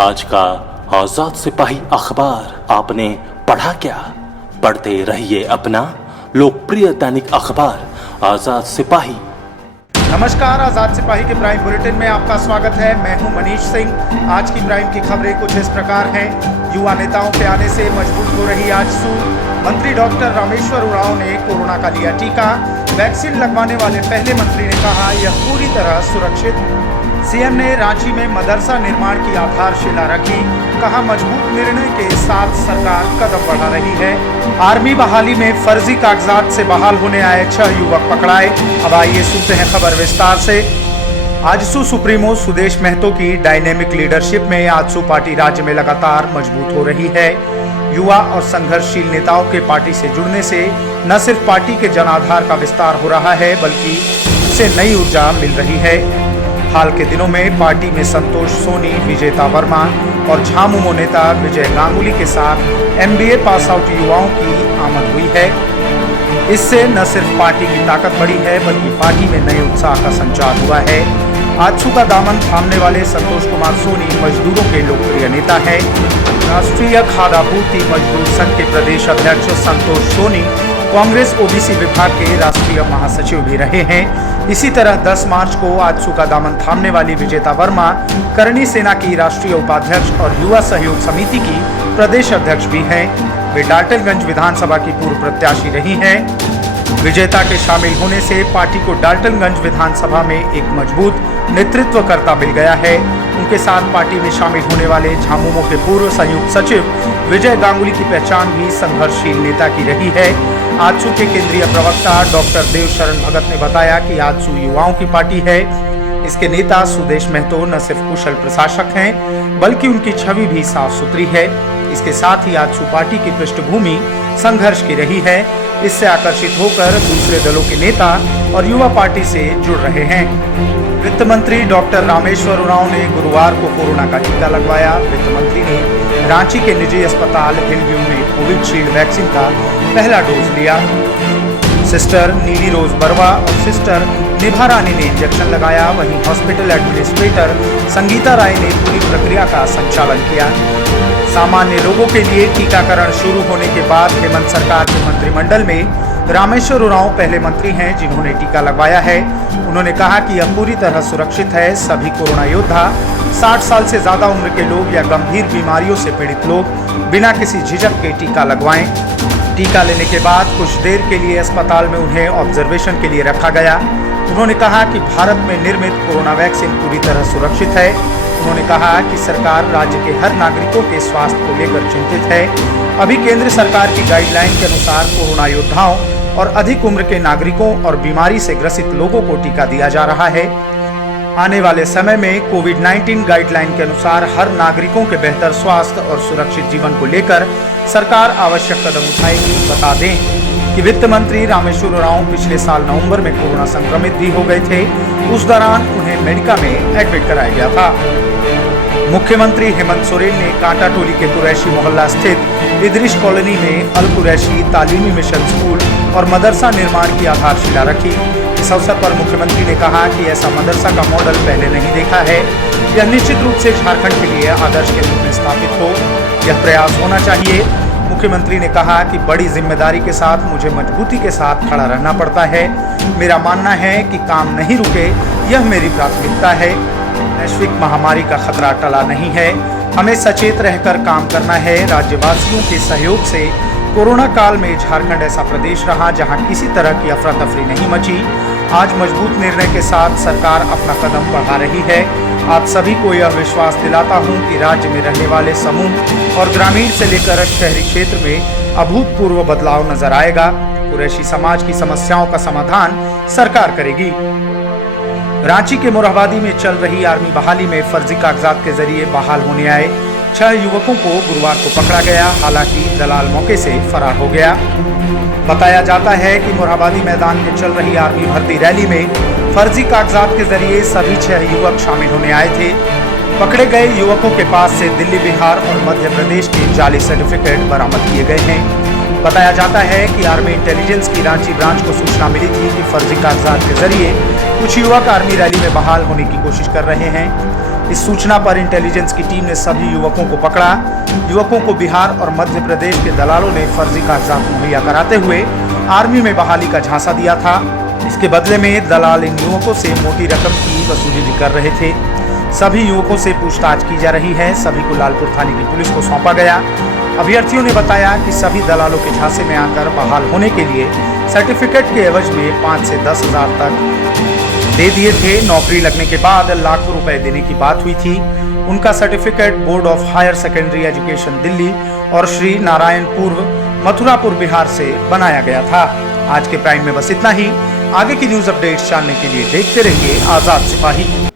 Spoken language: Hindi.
आज का आजाद सिपाही अखबार आपने पढ़ा क्या? पढ़ते रहिए अपना लोकप्रिय दैनिक अखबार आजाद सिपाही। नमस्कार, आजाद सिपाही के प्राइम बुलेटिन में आपका स्वागत है। मैं हूं मनीष सिंह। आज की प्राइम की खबरें कुछ इस प्रकार हैं। युवा नेताओं के आने से मजबूत हो रही आजसू। मंत्री डॉक्टर रामेश्वर उरांव ने कोरोना का लिया टीका। वैक्सीन लगवाने वाले पहले मंत्री ने कहा यह पूरी तरह सुरक्षित। सीएम ने रांची में मदरसा निर्माण की आधारशिला रखी। कहा मजबूत निर्णय के साथ सरकार कदम बढ़ा रही है। आर्मी बहाली में फर्जी कागजात से बहाल होने आए 6 युवक पकड़ाए। अब आइए सुनते हैं खबर विस्तार से। आजसू सुप्रीमो सुदेश महतो की डायनेमिक लीडरशिप में आजसू पार्टी राज्य में लगातार मजबूत हो रही है। युवा और संघर्षशील नेताओं के पार्टी से जुड़ने से न सिर्फ पार्टी के जनाधार का विस्तार हो रहा है, बल्कि उससे नई ऊर्जा मिल रही है। हाल के दिनों में पार्टी में संतोष सोनी, विजेता वर्मा और झामुमो नेता विजय गांगुली के साथ एमबीए पास आउट युवाओं की आमद हुई है। इससे न सिर्फ पार्टी की ताकत बढ़ी है, बल्कि पार्टी में नए उत्साह का संचार हुआ है। आजसू का दामन थामने वाले संतोष कुमार सोनी मजदूरों के लोकप्रिय नेता है। राष्ट्रीय खाद्य आपूर्ति मजदूर संघ के प्रदेश अध्यक्ष संतोष सोनी कांग्रेस ओबीसी विभाग के राष्ट्रीय महासचिव भी रहे हैं। इसी तरह 10 मार्च को आजसू का दामन थामने वाली विजेता वर्मा करणी सेना की राष्ट्रीय उपाध्यक्ष और युवा सहयोग समिति की प्रदेश अध्यक्ष भी हैं। वे डाल्टनगंज विधानसभा की पूर्व प्रत्याशी रही हैं। विजेता के शामिल होने से पार्टी को डाल्टनगंज विधानसभा में एक मजबूत नेतृत्वकर्ता मिल गया है। उनके साथ पार्टी में शामिल होने वाले झामुमो के पूर्व संयुक्त सचिव विजय गांगुली की पहचान भी संघर्षशील नेता की रही है। आजसू के केंद्रीय प्रवक्ता डॉक्टर देवशरण भगत ने बताया कि आजसू युवाओं की पार्टी है। इसके नेता सुदेश महतो न सिर्फ कुशल प्रशासक हैं, बल्कि उनकी छवि भी साफ सुथरी है। इसके साथ ही आजसू पार्टी की पृष्ठभूमि संघर्ष की रही है। इससे आकर्षित होकर दूसरे दलों के नेता और युवा पार्टी से जुड़ रहे हैं। वित्त मंत्री डॉक्टर रामेश्वर उरांव ने गुरुवार को कोरोना का टीका लगवाया। वित्त मंत्री ने रांची के निजी अस्पताल हिलव्यू में कोविशील्ड वैक्सीन का पहला डोज लिया। सिस्टर नीली रोज बरवा और सिस्टर निभा रानी ने इंजेक्शन लगाया। वहीं हॉस्पिटल एडमिनिस्ट्रेटर संगीता राय ने पूरी प्रक्रिया का संचालन किया। सामान्य लोगों के लिए टीकाकरण शुरू होने के बाद हेमंत सरकार के मंत्रिमंडल में रामेश्वर उरांव पहले मंत्री हैं जिन्होंने टीका लगवाया है। उन्होंने कहा कि यह पूरी तरह सुरक्षित है। सभी कोरोना योद्धा, 60 साल से ज्यादा उम्र के लोग या गंभीर बीमारियों से पीड़ित लोग बिना किसी झिझक के टीका लगवाएं। टीका लेने के बाद कुछ देर के लिए अस्पताल में उन्हें ऑब्जर्वेशन के लिए रखा गया। उन्होंने कहा कि भारत में निर्मित कोरोना वैक्सीन पूरी तरह सुरक्षित है। उन्होंने कहा कि सरकार राज्य के हर नागरिकों के स्वास्थ्य को लेकर चिंतित है। अभी केंद्र सरकार की गाइडलाइन के अनुसार कोरोना योद्धाओं और अधिक उम्र के नागरिकों और बीमारी से ग्रसित लोगों को टीका दिया जा रहा है। आने वाले समय में कोविड-19 गाइडलाइन के अनुसार हर नागरिकों के बेहतर स्वास्थ्य और सुरक्षित जीवन को लेकर सरकार आवश्यक कदम उठाएगी। बता दें कि वित्त मंत्री रामेश्वर उरांव पिछले साल नवंबर में कोरोना संक्रमित भी हो गए थे। उस दौरान उन्हें मेडिका में एडमिट कराया गया था। मुख्यमंत्री हेमंत सोरेन ने कांटा टोली के कुरैशी मोहल्ला स्थित इदरिश कॉलोनी में अल कुरैशी तालीमी मिशन स्कूल और मदरसा निर्माण की आधारशिला रखी। इस अवसर पर मुख्यमंत्री ने कहा कि ऐसा मदरसा का मॉडल पहले नहीं देखा है। यह निश्चित रूप से झारखंड के लिए आदर्श के रूप में स्थापित हो। यह प्रयास होना चाहिए। मुख्यमंत्री ने कहा कि बड़ी जिम्मेदारी के साथ मुझे मजबूती के साथ खड़ा रहना पड़ता है। मेरा मानना है कि काम नहीं रुके, यह मेरी प्राथमिकता है। वैश्विक महामारी का खतरा टला नहीं है। हमें सचेत रहकर काम करना है। राज्यवासियों के सहयोग से कोरोना काल में झारखंड ऐसा प्रदेश रहा जहां किसी तरह की अफरा तफरी नहीं मची। आज मजबूत निर्णय के साथ सरकार अपना कदम बढ़ा रही है। आप सभी को यह विश्वास दिलाता हूं कि राज्य में रहने वाले समूह और ग्रामीण से लेकर शहरी क्षेत्र में अभूतपूर्व बदलाव नजर आएगा। कुरैशी समाज की समस्याओं का समाधान सरकार करेगी। रांची के मोरहाबादी में चल रही आर्मी बहाली में फर्जी कागजात के जरिए बहाल होने आए 6 युवकों को गुरुवार को पकड़ा गया। हालांकि दलाल मौके से फरार हो गया। बताया जाता है कि मोरहाबादी मैदान में चल रही आर्मी भर्ती रैली में फर्जी कागजात के जरिए सभी 6 युवक शामिल होने आए थे। पकड़े गए युवकों के पास से दिल्ली, बिहार और मध्य प्रदेश के जाली सर्टिफिकेट बरामद किए गए हैं। बताया जाता है कि आर्मी इंटेलिजेंस की रांची ब्रांच को सूचना मिली थी कि फर्जी कागजात के जरिए कुछ युवक आर्मी रैली में बहाल होने की कोशिश कर रहे हैं। इस सूचना पर इंटेलिजेंस की टीम ने सभी युवकों को पकड़ा। युवकों को बिहार और मध्य प्रदेश के दलालों ने फर्जी कागजात मुहैया कराते हुए आर्मी में बहाली का झांसा दिया था। इसके बदले में दलाल इन युवकों से मोटी रकम की वसूली भी कर रहे थे। सभी युवकों से पूछताछ की जा रही है। सभी को लालपुर थाने की पुलिस को सौंपा गया। अभ्यर्थियों ने बताया कि सभी दलालों के झांसे में आकर बहाल होने के लिए सर्टिफिकेट के एवज में 5 से 10 हजार तक दे दिए थे। नौकरी लगने के बाद लाखों रुपए देने की बात हुई थी। उनका certificate board of higher secondary education Delhi और श्री नारायणपुर मथुरापुर बिहार से बनाया गया था। आज के प्राइम में बस इतना ही। आगे की न्यूज अपडेट्स जानने के लिए देखते रहिए आजाद सिपाही।